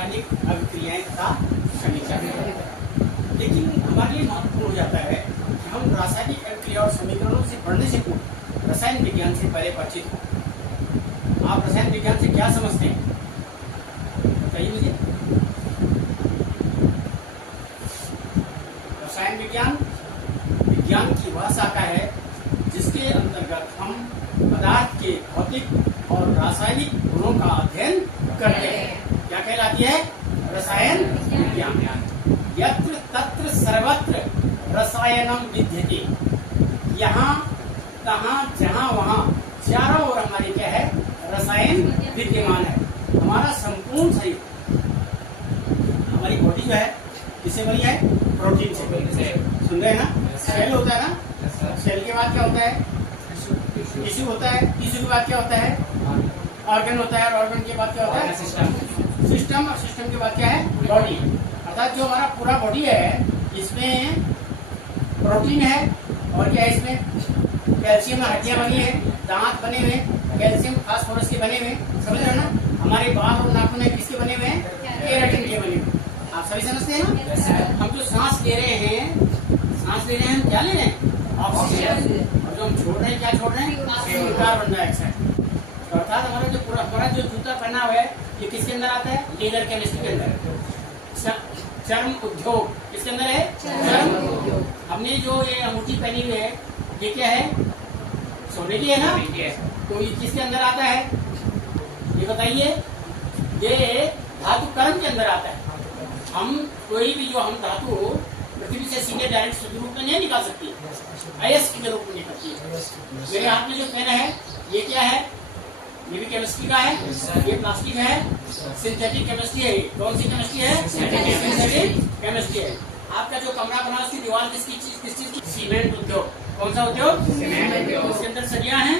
रासायनिक अभिक्रियाएं तथा समीकरण। लेकिन हमारे लिए महत्वपूर्ण हो जाता है कि हम रासायनिक अभिक्रिया और समीकरणों से पढ़ने से पूर्व रसायन विज्ञान से पहले परिचित हो। आप रसायन विज्ञान से क्या समझते हैं, बताइए मुझे। रसायन विज्ञान विज्ञान की वह शाखा है जिसके अंतर्गत हम पदार्थ के भौतिक और रासायनिक गुणों का अध्ययन करते हैं। क्या कहलाती है? रसायन विज्ञान। यत्र तत्र सर्वत्र रसायनम विद्यते। यहाँ तहाँ जहाँ वहाँ चारों ओर हमारी क्या है? रसायन विद्यमान है। हमारा संपूर्ण शरीर, हमारी बॉडी जो है किससे बनी है? प्रोटीन से। सुन रहे हैं ना? सेल होता है ना, सेल के बाद क्या होता है? टिश्यू होता है, टिश्यू के बाद क्या होता है? ऑर्गन होता है, और ऑर्गन के बाद क्या होता है? सिस्टम, और सिस्टम के बाद क्या है? बॉडी। अर्थात जो हमारा पूरा बॉडी है इसमें प्रोटीन है, और क्या है इसमें? कैल्शियम हड्डियां बनी है, दांत बने हुए, कैल्शियम फास्फोरस के बने हुए, समझ रहे हो ना? हमारे बाल और नाखून है किसके बने हुए हैं? केराटिन के बने हुए। आप सभी समझते हैं ना? हम जो सांस ले रहे हैं, सांस ले रहे हैं, हम क्या ले रहे हैं? ऑक्सीजन। और जो हम छोड़ रहे हैं, क्या छोड़ रहे हैं? Carbon dioxide. अर्थात हमारा जो पूरा हमारा जो जूता पहना हुआ है ये किसके अंदर आता है? लेदर केमिस्ट्री के अंदर। चर्म उद्योग किसके अंदर है? चर्म उद्योग। हमने जो ये अंगूठी पहनी हुई है ये क्या है? सोने की है ना? तो ये किसके अंदर आता है? ये बताइए। ये धातु कर्म के अंदर आता है। हम कोई भी जो हम धातु पृथ्वी से सीधे डायरेक्ट रूप में नहीं निकाल सकती, अयस्क के रूप में निकलती है। मेरे हाथ में जो पेन है ये क्या है? ये भी केमिस्ट्री का है, ये प्लास्टिक है, सिंथेटिक केमिस्ट्री है। कौन सी केमिस्ट्री है? सिंथेटिक केमिस्ट्री है। आपका जो कमरा बना उसकी दीवार किस चीज की? सीमेंट उद्योग। कौन सा उद्योग? सीमेंट उद्योग। उसके अंदर सरिया है।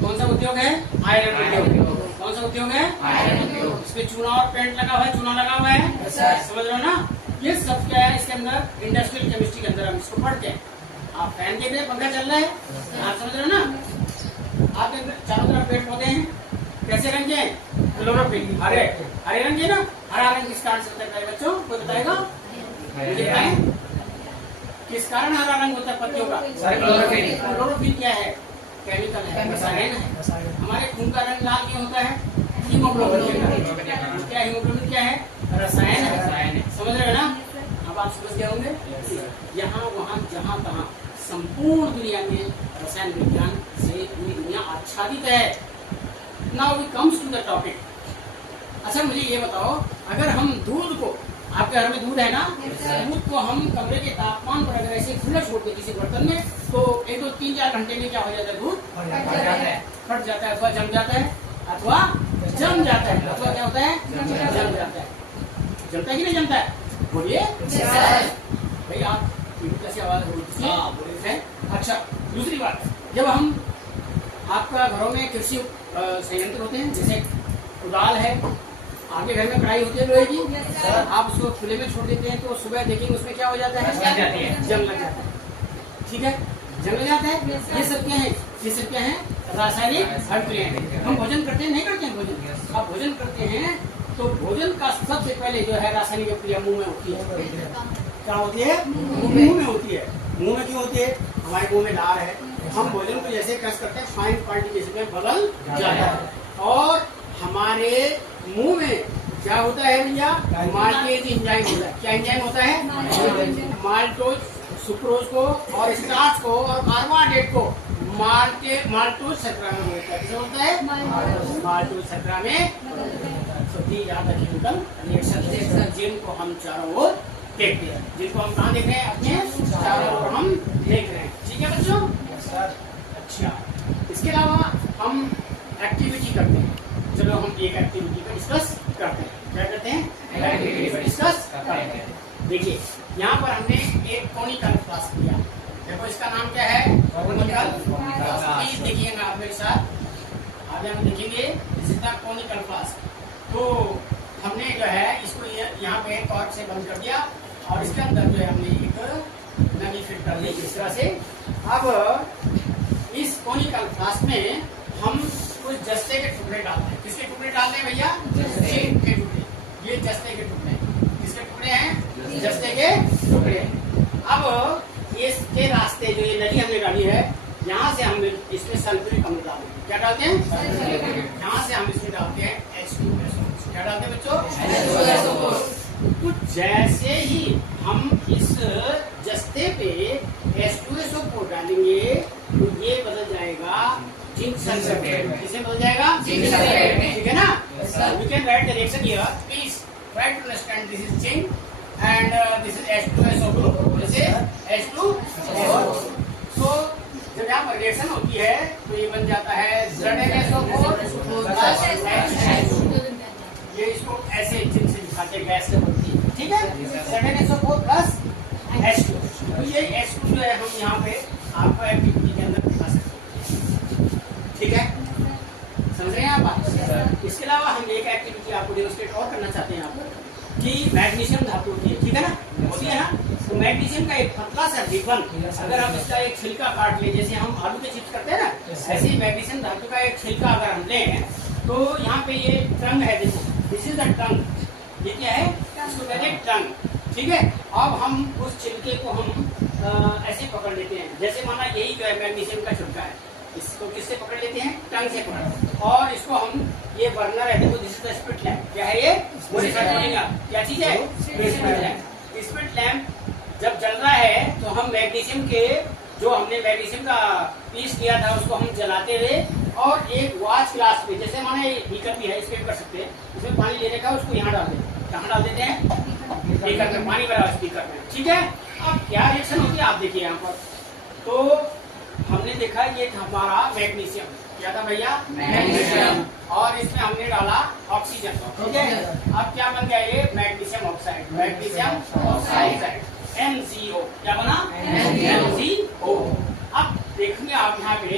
कौन सा उद्योग है? आयरन उद्योग। कौन सा उद्योग है? आयरन उद्योग। इसमें चूना और पेंट लगा हुआ है, चूना लगा हुआ है, समझ रहे हो ना? ये सब क्या है? इसके अंदर इंडस्ट्रियल केमिस्ट्री के अंदर हम इसको पढ़ते हैं। आप फैन देख रहे हैं, पंखा चल रहा है, आप समझ रहे हो ना? आपके चारों तरफ पेड़ पौधे हैं, कैसे रंग के? क्लोरोफिल, हरे हरे रंग के ना? हरा रंग किस कारण से होता है बच्चों? कोई बताएगा? मुझे बताएं किस कारण हरा रंग होता है पत्तियों का? क्लोरोफिल। क्लोरोफिल क्या है? केमिकल है, रसायन है। हमारे खून का रंग लाल क्यों होता है? हीमोग्लोबिन। क्या हीमोग्लोबिन क्या है? रसायन है। समझ रहे हो ना? अब आप समझ गए होंगे। यहाँ वहाँ जहाँ तहाँ संपूर्ण दुनिया में रसायन विज्ञान से पूरी दुनिया आच्छादित है। Now we comes to the topic. अच्छा मुझे ये बताओ, अगर हम दूध को, आपके घर में दूध है ना, दूध को हम कमरे के तापमान पर अगर ऐसे खुला छोड़ दे किसी बर्तन में, तो 1, 2, 3, 4 घंटे में क्या हो जाता है? दूध फट जाता है, अथवा जम जाता है, अथवा जम जाता है, अथवा क्या होता है? जम जाता है। जमता है कि नहीं जमता है? बोलिए भाई। आप कैसी आवाज बोले हैं? अच्छा दूसरी बात, जब हम आपका घरों में कृषि संयंत्र होते हैं, जैसे कुदाल है, आपके घर में कढ़ाई होती है लोहे की, आप उसको खुले में छोड़ देते हैं तो सुबह देखेंगे उसमें क्या हो जाता है? जंग लग जाता है। ठीक है, जंग लग जाता है। ये सब क्या है? ये सब क्या है? रासायनिक अभिक्रियाएं। हम भोजन करते हैं, नहीं करते हैं भोजन? आप भोजन करते हैं तो भोजन का सबसे पहले जो है रासायनिक अभिक्रिया मुंह में होती है। क्या होती है? मुंह में होती है। मुंह में क्यों होती है? हमारे मुंह में लार है, हम भोजन को जैसे क्रश करते हैं फाइन पार्टिकल्स में बदल जाता है, और हमारे मुंह में क्या होता है भैया? माल्टेज एंजाइम होता है। क्या एंजाइम होता है? माल्टोज सुक्रोज को और स्टार्च को और कार्बोहाइड्रेट को माल्टोज शर्करा में होता है। किसमें होता है? माल्टोज शर्करा में। जिनको हम चारों ओर देखते हैं, जिनको हम कहाँ देख रहे हैं? अपने चारों ओर हम देख रहे हैं। ठीक है बच्चों? अच्छा, इसके अलावा हम एक्टिविटी करते हैं। चलो हम एक एक्टिविटी पर डिस्कस करते हैं। क्या करते हैं? एक्टिविटी पर डिस्कस करते हैं। देखिए यहाँ पर हमने एक कोनिकल फ्लास्क किया। देखो इसका नाम क्या है? Conical flask. देखिएगा आप मेरे साथ, आगे हम देखेंगे कोनिकल फ्लास्क। तो हमने जो है इसको यहाँ पे कॉर्क से बंद कर दिया, और इसके अंदर जो है हमने एक नमी फिट कर दी इस तरह से। अब इस कोनिकल फ्लास्क में हम कुछ जस्ते के टुकड़े डालते हैं। किसके टुकड़े डालते हैं भैया? जस्ते के टुकड़े। ये जस्ते के टुकड़े। किसके टुकड़े हैं? जस्ते के टुकड़े। अब इसके रास्ते जो ये नदी हमने डाली है, यहाँ से हम इसमें सल्फ्यूरिक अम्ल डालते हैं। क्या डालते हैं? यहाँ से हम इसमें डालते हैं H2SO4। क्या डालते हैं बच्चों? H2SO4। तो जैसे ही हम इस जस्ते पे H2SO4 डालेंगे तो ये बदल जाएगा जिंक सल्फेट। किसमें बदल जाएगा? Zinc sulphate. ठीक है ना? You can write the reaction here. Please try to understand. This is zinc and this is H2SO4. This is H2SO4. So जब यहाँ पर रिएक्शन होती है तो ये बन जाता है ZnSO4 प्लस H2। ये इसको ऐसे जिंक से दिखाते हैं, गैस से बनती है। ठीक है? ZnSO4 plus H2। तो ये H2 जो है हम यहाँ पे आपको एक्टिविटी के अंदर दिखा सकते हैं। ठीक है? समझ रहे हैं आप बात? इसके अलावा हम एक एक्टिविटी आपको डेमोन्स्ट्रेट और करना चाहते हैं आपको कि मैग्नीशियम धातु होती है। ठीक है ना? होती है ना? तो मैग्नीशियम का एक पतला सा रिबन, अगर हम इसका एक छिलका काट ले, जैसे हम आलू के चिप्स करते हैं ना, ऐसे ही मैग्नीशियम धातु का एक छिलका अगर हम लें तो यहाँ पे ये टंग है, देखो दिस इज द टंग। ये क्या है? इसको कहते हैं टंग। ठीक है? अब हम उस छिलके को हम ऐसे पकड़ लेते हैं, जैसे माना यही जो है मैग्नीशियम का छिलका है, इसको किससे पकड़ लेते हैं? टंग से पकड़। और इसको हम ये बर्नर है, देखो this is the spit lamp. क्या है ये? क्या चीज है? Spit lamp. स्पिट लैम्प जब जल रहा है तो हम मैग्नीशियम के जो हमने मैग्नीशियम का पीस किया था उसको हम जलाते हुए और एक वॉच ग्लास पे, जैसे माने बीकर भी है, इसके भी कर सकते हैं, उसमें पानी लेने का उसको यहाँ डाल देते हैं। कहाँ डाल देते हैं? बीकर में पानी भरा स्पीकर में। ठीक है? अब क्या रिएक्शन होती है आप देखिए यहाँ पर। तो हमने देखा ये हमारा मैग्नीशियम, क्या था भैया? मैग्नीशियम। और इसमें हमने डाला ऑक्सीजन। ठीक है? अब क्या बन गया ये? Magnesium oxide. Magnesium oxide MgO। क्या बना? MgO। अब देखेंगे आप यहाँ पे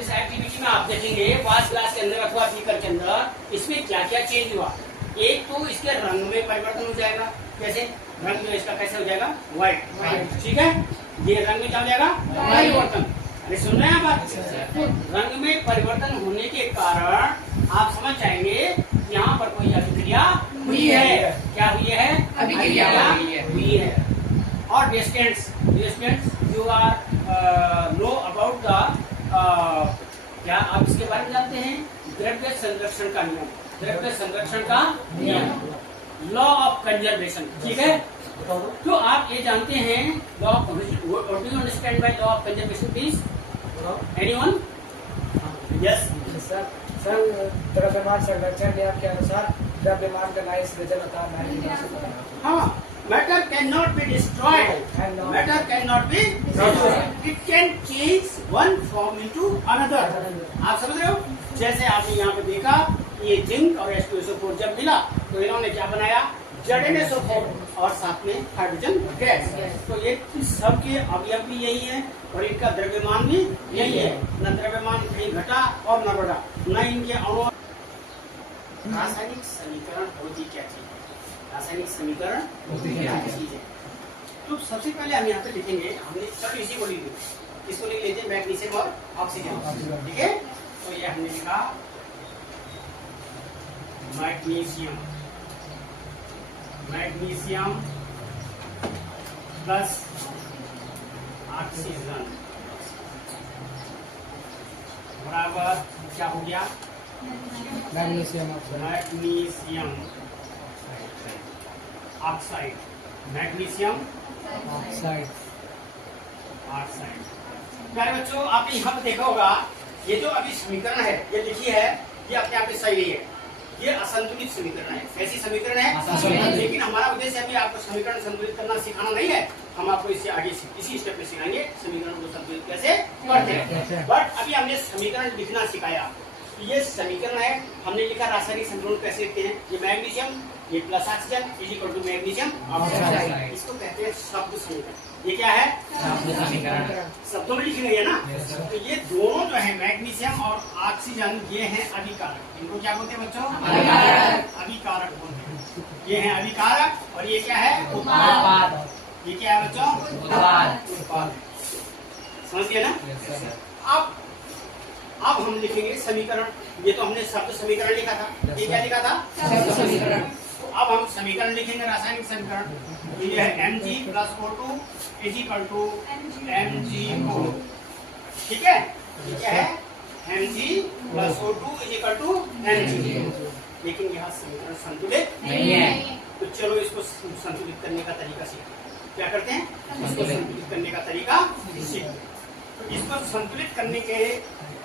इस एक्टिविटी में आप देखेंगे वाश ग्लास के अंदर अथवा बीकर के अंदर इसमें क्या क्या चेंज हुआ। एक तो इसके रंग में परिवर्तन हो जाएगा। कैसे? रंग जो इसका कैसे हो जाएगा? व्हाइट। ठीक है? ये रंग में क्या हो जाएगा? परिवर्तन। अरे सुन रहे हैं आप? रंग में परिवर्तन होने के कारण आप समझ जाएंगे यहाँ पर कोई अभिक्रिया हुई है। क्या हुई है? अभिक्रिया हुई है। और distance you are know about the क्या आप इसके बारे में जानते हैं? द्रव्य संरक्षण का नियम। द्रव्य संरक्षण का नियम, लॉ ऑफ कंजर्वेशन। ठीक है? तो आप ये जानते हैं law of, what do you understand by law of conservation please? Anyone? Yes sir. Sir द्रव्यमान संरक्षण नियम के अनुसार द्रव्यमान का नाइस रिजल्ट होता है। हाँ, matter cannot be destroyed. Matter cannot be destroyed. It can change one form into another. आप समझ रहे हो? जैसे आपने यहाँ पे देखा ये जिंक और H2SO4 जब मिला तो इन्होंने क्या बनाया? ZnSO4 और साथ में हाइड्रोजन गैस। तो ये सबके अवयव भी यही है और इनका द्रव्यमान भी यही है। न द्रव्यमान कहीं घटा और न बढ़ा, न इनके अणु। रासायनिक समीकरण होती क्या चीज? रासायनिक समीकरण क्या चीज है? तो सबसे पहले हम यहाँ पे लिखेंगे, हमने सब इसी को लिख दिया। इसको लिख लेते हैं मैग्नीशियम और ऑक्सीजन। ठीक है? तो ये हमने लिखा मैग्नीशियम प्लस ऑक्सीजन बराबर क्या हो गया? Magnesium oxide. Magnesium oxide. प्यारे बच्चों, आपने यहाँ पे देखा होगा ये जो अभी समीकरण है ये लिखी है, ये अपने आप में सही है। ये असंतुलित समीकरण है। कैसी समीकरण है? लेकिन हमारा उद्देश्य अभी आपको समीकरण संतुलित करना सिखाना नहीं है। हम आपको इससे आगे इसी स्टेप में सिखाएंगे समीकरण को संतुलित कैसे करते हैं। बट अभी हमने समीकरण लिखना सिखाया। ये समीकरण है, हमने लिखा रासायनिक संतुलन कैसे लिखते हैं। ये मैग्नीशियम, ये plus oxygen is equal to magnesium oxide. इसको कहते हैं शब्द समीकरण। ये क्या है? शब्दों में लिखी गई है ना। तो ये दोनों जो है मैग्नीशियम और ऑक्सीजन ये हैं अभिकारक। इनको क्या बोलते हैं बच्चों? अभिकारक बोलते हैं। ये है अभिकारक और ये क्या है? उत्पाद। ये क्या है बच्चों? उत्पाद। समझ गए ना? अब हम लिखेंगे समीकरण। ये तो हमने शब्द समीकरण लिखा था। ये क्या लिखा था? शब्द समीकरण। तो अब हम समीकरण लिखेंगे, रासायनिक समीकरण। तो ये है Mg plus O2 is equal to MgO। ठीक है, क्या है? Mg plus O2 is equal to MgO। लेकिन यहाँ समीकरण संतुलित नहीं है। तो चलो इसको संतुलित करने का तरीका सीखते हैं। क्या करते हैं? इसको संतुलित करने का तरीका सीखते हैं। तो इसको संतुलित करने के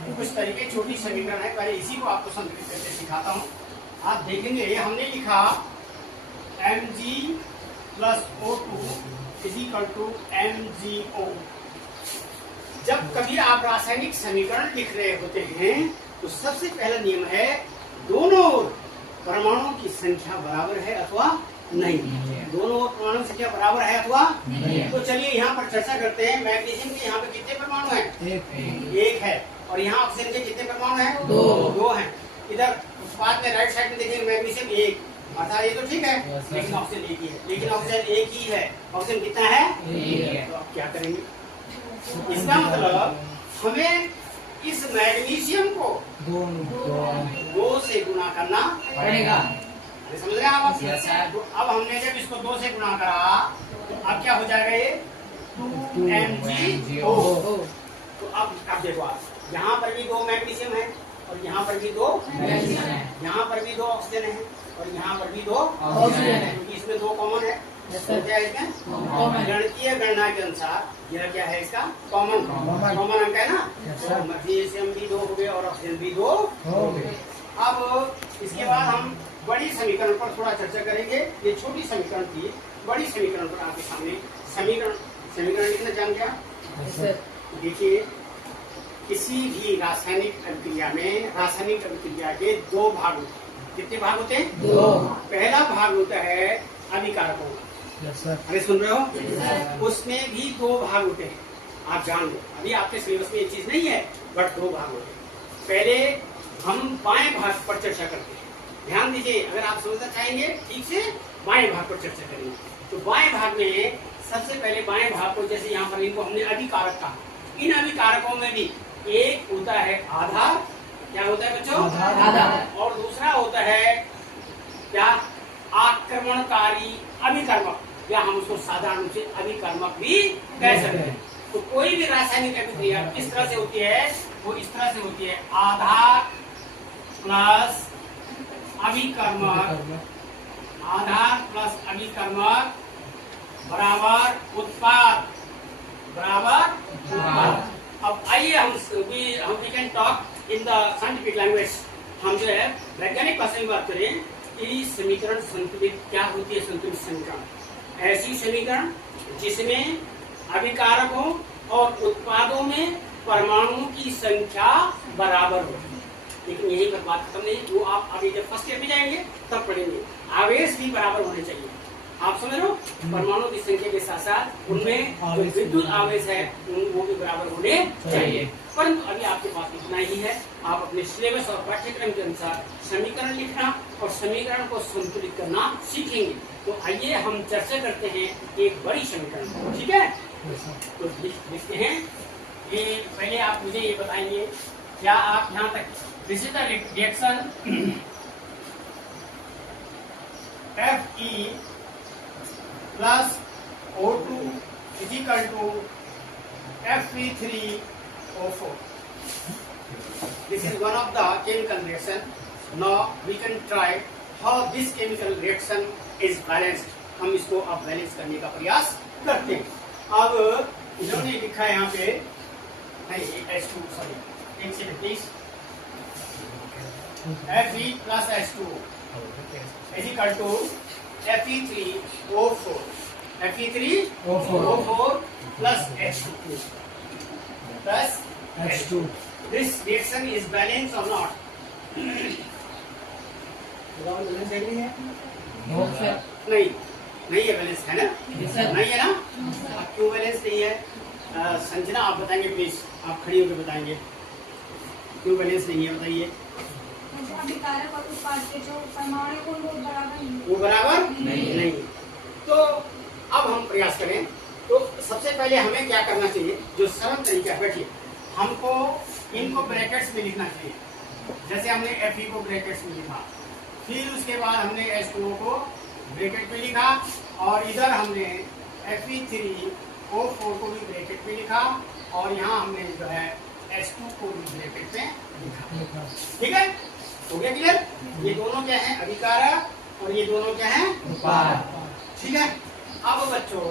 कुछ तरीके, छोटी समीकरण है, पहले इसी को आपको संतुलित करके सिखाता हूँ। आप देखेंगे हमने लिखा Mg plus O2 is equal to MgO। जब कभी आप रासायनिक समीकरण लिख रहे होते हैं तो सबसे पहला नियम है दोनों परमाणुओं की संख्या बराबर है अथवा नहीं। दोनों परमाणु की संख्या बराबर है अथवा नहीं। तो चलिए यहाँ पर चर्चा करते हैं। मैग्नीशियम के यहाँ पे कितने परमाणु हैं? एक है। और यहाँ ऑक्सीजन के कितने परमाणु हैं? दो हैं। इधर उत्पाद में राइट साइड में देखेंगे मैग्नीशियम एक, अर्थात ये तो ठीक है, लेकिन ऑक्सीजन एक ही है। लेकिन ऑक्सीजन एक ही है, ऑक्सीजन कितना है? तो आप क्या करेंगे? इसका मतलब हमें इस मैग्नीशियम को दो से गुणा करना पड़ेगा। समझ रहे हैं आप? तो अब हमने जब इसको 2 से गुणा करा तो अब क्या हो जाएगा? ये 2MgO। तो अब देखो आप, यहाँ पर भी 2 मैग्नीशियम है और यहाँ पर भी 2 मैग्नीशियम है, यहाँ पर भी 2 ऑक्सीजन है और यहाँ पर भी 2 ऑक्सीजन है, क्योंकि इसमें 2 कॉमन है। तो क्या है इसमें? गणितीय गणना के अनुसार यह क्या है? इसका कॉमन अंक है ना। तो मैग्नीशियम भी 2 हो गए और ऑक्सीजन भी 2 हो गए। अब इसके बाद हम बड़ी समीकरण पर थोड़ा चर्चा करेंगे। ये छोटी समीकरण थी, बड़ी समीकरण पर आपके सामने समीकरण लिखना जान गया। देखिए, किसी भी रासायनिक अभिक्रिया में रासायनिक अभिक्रिया के 2 भाग होते हैं। कितने भाग होते हैं? 2। पहला भाग होता है अभिकारकों का। अरे सुन रहे हो? उसमें भी 2 भाग होते हैं। आप जान लो, अभी आपके सिलेबस में ये चीज नहीं है, बट 2 भाग होते हैं। पहले हम बाएं भाग पर चर्चा करते हैं। ध्यान दीजिए, अगर आप समझना चाहेंगे ठीक से बाएं भाग पर चर्चा करेंगे। तो बाएं भाग में सबसे पहले बाएं भाग को, जैसे यहाँ पर इनको हमने अभिकारक कहा, इन अभिकारकों में भी एक होता है आधार। क्या होता है बच्चों? आधार। और दूसरा होता है क्या? आक्रमणकारी अभिकर्मक, या हम उसको साधारण रूप से अभिकर्मक भी कह सकते हैं। तो कोई भी रासायनिक अभिक्रिया किस तरह से होती है? वो इस तरह से होती है, आधार प्लस अभिकर्मक, आधार प्लस अभिकर्मक बराबर उत्पाद। अब आइए हम we can talk in the scientific language. हम जो है वैज्ञानिक भाषा में बात करें कि समीकरण संतुलित क्या होती है? संतुलित समीकरण ऐसी समीकरण जिसमें अभिकारकों और उत्पादों में परमाणुओं की संख्या बराबर हो। लेकिन यही पर बात खत्म नहीं, वो आप अभी जब फर्स्ट ईयर में जाएंगे तब पढ़ेंगे। आवेश भी बराबर होने चाहिए। आप समझ रहे हो? परमाणु की संख्या के साथ साथ उनमें जो विद्युत आवेश है वो भी बराबर होने चाहिए। परंतु अभी आपके पास इतना ही है। आप अपने सिलेबस और पाठ्यक्रम के अनुसार समीकरण लिखना और समीकरण को संतुलित करना सीखेंगे। तो आइए हम चर्चा करते हैं एक बड़ी समीकरण। ठीक है, तो लिखते हैं। ये पहले आप मुझे ये बताएंगे, क्या आप यहाँ तक this is the reaction Fe plus O2 is equal to Fe3O4. This is one of the chemical reaction. Now we can try how this chemical reaction is balanced. हम इसको अब बैलेंस करने का प्रयास करते हैं। अब इन्होंने लिखा है यहाँ पे, नहीं H2, सॉरी, एक second please. Fe plus H2 is equal to Fe3O4. Fe3O4 plus H2 plus H2. This reaction is balanced or not? नहीं, नहीं है बैलेंस, है ना? नहीं है ना? क्यों बैलेंस नहीं है? संजना आप बताएंगे प्लीज, आप खड़ी होकर बताएंगे क्यों बैलेंस नहीं है, बताइए। अभिकारक और उत्पाद के जो परमाणु वो बराबर नहीं। तो अब हम प्रयास करें। तो सबसे पहले हमें क्या करना चाहिए? जो सरल तरीका है, बैठिए, हमको इनको ब्रैकेट्स में लिखना चाहिए। जैसे हमने Fe को ब्रैकेट्स में लिखा, फिर उसके बाद हमने H2O को ब्रैकेट में लिखा और इधर हमने Fe3O4 को भी ब्रैकेट में लिखा और यहाँ हमने जो है H2 को भी ब्रैकेट में लिखा। ठीक है, हो गया क्लियर? ये दोनों क्या है? अभिकारक और ये दोनों क्या है? उत्पाद। ठीक है, अब बच्चों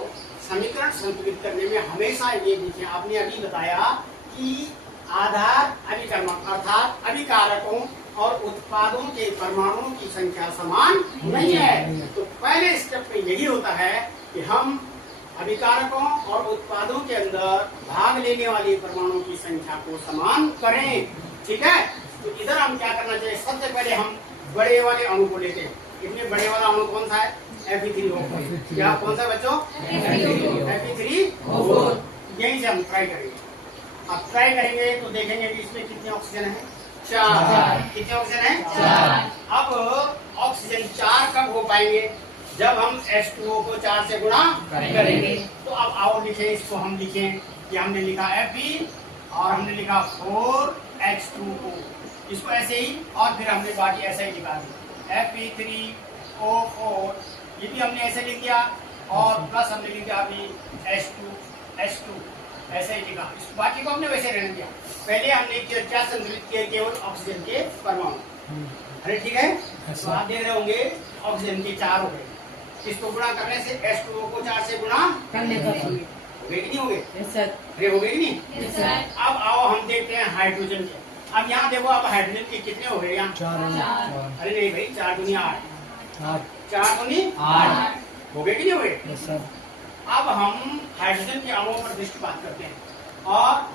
समीकरण संतुलित करने में हमेशा ये देखिए, आपने अभी बताया कि आधार अभिकर्मक अर्थात अभिकारकों और उत्पादों के परमाणुओं की संख्या समान नहीं है। तो पहले स्टेप में यही होता है कि हम अभिकारकों और उत्पादों के अंदर भाग लेने वाले परमाणुओं की संख्या को समान करें। ठीक है, तो इधर हम क्या करना चाहिए? सबसे पहले हम बड़े वाले अणु को लेते हैं। इसमें बड़े वाला अणु कौन सा है? Fe3O4। क्या कौन सा बच्चों? Fe3O4। यही से हम ट्राई करेंगे। अब ट्राई करेंगे तो देखेंगे कि इसमें कितने ऑक्सीजन है? 4। कितने ऑक्सीजन है? 4। अब ऑक्सीजन 4 कब हो पाएंगे? जब हम H2O को 4 से गुणा करेंगे। तो अब आओ लिखे, इसको हम लिखें कि हमने लिखा Fe और हमने लिखा 4H2O, इसको ऐसे ही, और फिर हमने बाकी ऐसा ही लिखा Fe3O4, ये भी हमने ऐसे लिख दिया और प्लस हमने लिख दिया अभी H2 ऐसे ही लिखा। इस बाकी को हमने वैसे रहने दिया। पहले हमने क्या संतुलित किया? केवल ऑक्सीजन के परमाणु। अरे ठीक है, तो आप देख रहे होंगे ऑक्सीजन के 4 हो गए। इसको गुणा करने से H2O को 4 से गुणा करने पर हो गए कि नहीं हो गए? अरे हो गए कि नहीं? अब आओ हम देखते हैं हाइड्रोजन के। अब यहाँ देखो, अब हाइड्रोजन के कितने हो गए? यहाँ 4। अरे नहीं भाई, 4 दूनी 8। 4 दूनी 8 हो गए कि नहीं हो गए? अब हम हाइड्रोजन के अणुओं पर दृष्टिपात करते हैं और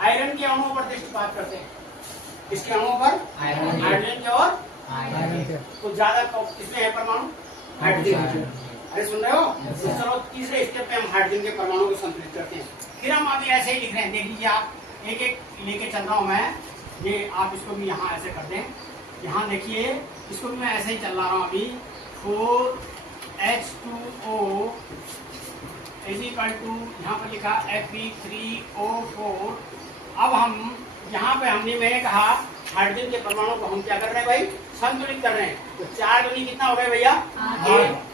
आयरन के अणुओं पर दृष्टिपात करते हैं। किसके अणुओं पर? हाइड्रोजन के और आयरन के। तो ज्यादा किसमें है परमाणु? हाइड्रोजन। अरे सुन रहे हो? तो चलो तीसरे स्टेप पे हम हाइड्रोजन के परमाणु को संतुलित करते हैं। फिर हम अभी ऐसे ही लिख रहे हैं, देख लीजिए आप, एक एक लेके चल रहा हूं मैं। ये आप इसको भी यहाँ ऐसे कर दें। यहाँ देखिए, इसको भी मैं ऐसे ही चल रहा हूँ अभी। 4H2O इज इक्वल टू, यहाँ पर लिखा Fe3O4। अब हम यहाँ पे मैंने कहा हाइड्रोजन के परमाणु को हम क्या कर रहे हैं भाई? संतुलित कर रहे हैं। तो 4 दूनी कितना हो गया भैया?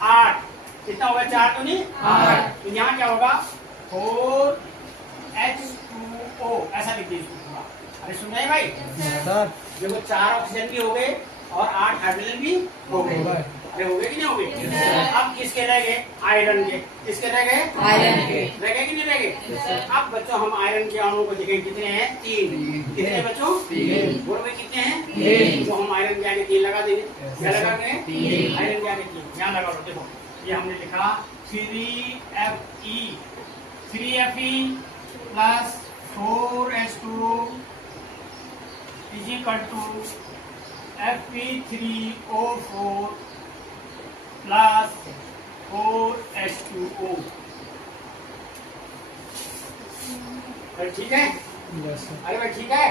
8। कितना होगा? 4 दूनी 8। तो यहाँ क्या होगा? 4H2O ऐसा लिख दीजिए पूरा। अरे सुन रहे भाई? देखो 4 ऑक्सीजन भी हो गए और 8 हाइड्रोजन भी हो गए। अरे हो गए कि नहीं हो गए? अब किसके रह गए? आयरन के। किसके रह गए? आयरन के। रह गए कि नहीं रह गए? अब बच्चों हम आयरन के अणुओं को देखें, कितने हैं? 3। कितने बच्चों? 3। बोर्ड में कितने हैं? 3। तो हम आयरन के आगे 3 लगा देंगे। क्या लगा देंगे? 3। आयरन के आगे 3। यहाँ लगा दो। देखो ये हमने लिखा 3Fe plus 4H2O is equal to Fe3O4 plus 4H2O। अरे ठीक है? अरे भाई ठीक है?